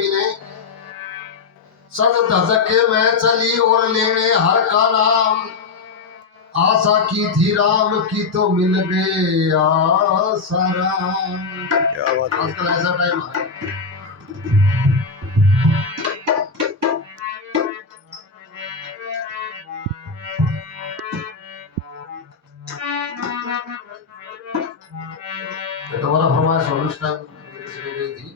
महादेवी ने सज धज के मैं चली और लेने हर का नाम, आशा की थी राम की तो मिल गया साराम। क्या बात है। आजकल ऐसा टाइम है। दोबारा फरमाइश हो इस टाइम चली गई थी।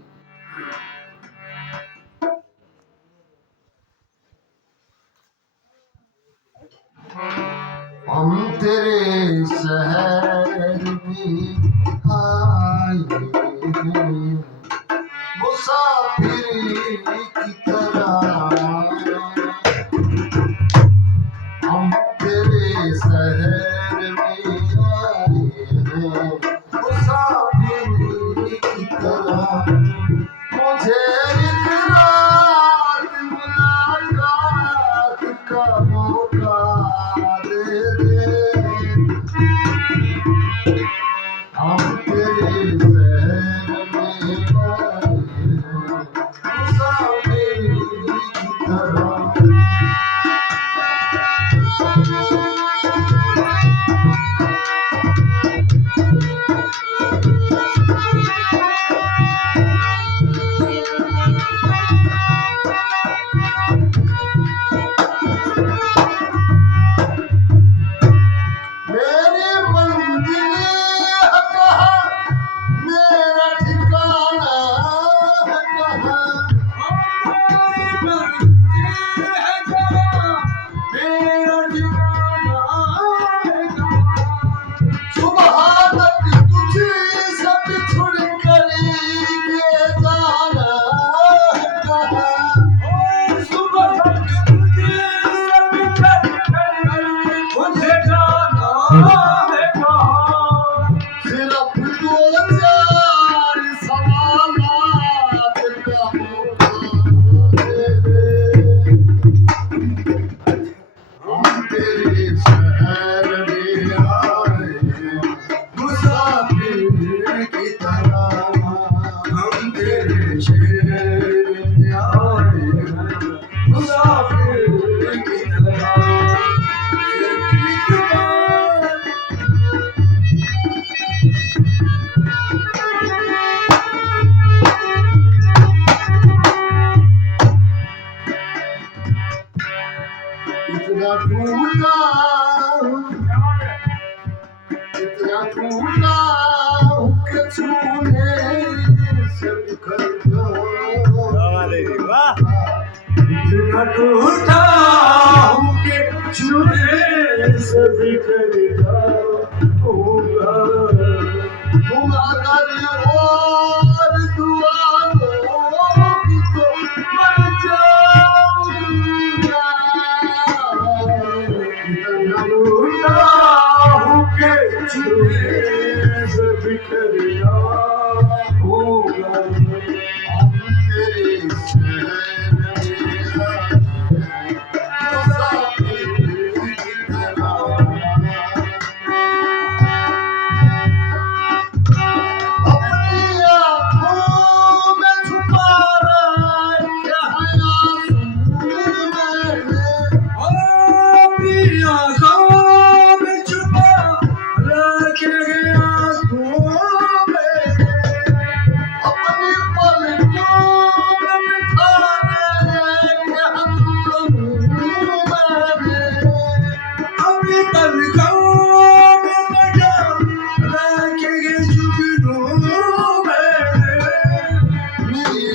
हम तेरे शहर में आए मुसाफिर की तरह, हम तेरे शहर में आए मुसाफिर की तरह, मुझे एक रात मुलाकात का मौका दे दे। हम तेरे शहर में आए मुसाफिर की तरह। मेरी मंजिल है कहाँ, मेरा ठिकाना है कहाँ, सुबह तक तुझसे बिछुड़ कर के जाना है कहाँ, सुबह तक तुझसे बिछुड़ कर मुझे जाना है कहाँ, सिर्फ दो चार सवालात का मौका दे दे। हम तेरे शहर में आए मुसाफिर की तरह, हम तेरे शहर में आए मुसाफिर की तरह। इतना टूटा कि छूने से बिखर वाह। इतना टूटा कि छूने से बिखर होगा। तुम अगर और दुआ दोगी तो मर जाऊंगा। इतना टूटा के छूने से बिखर होगा। हम तेरे शहर में आए मुसाफिर की तरह, अपनी आँखों में छुपा रखे हैं आंसू मैंने, अपनी आँखों में छुपा रखे हैं आंसू मैंने, अपनी पलकों में बिठा रखे हैं जुगनू मैंने, अपनी पलकों में बिठा रखे हैं जुगनू मैंने। मेरी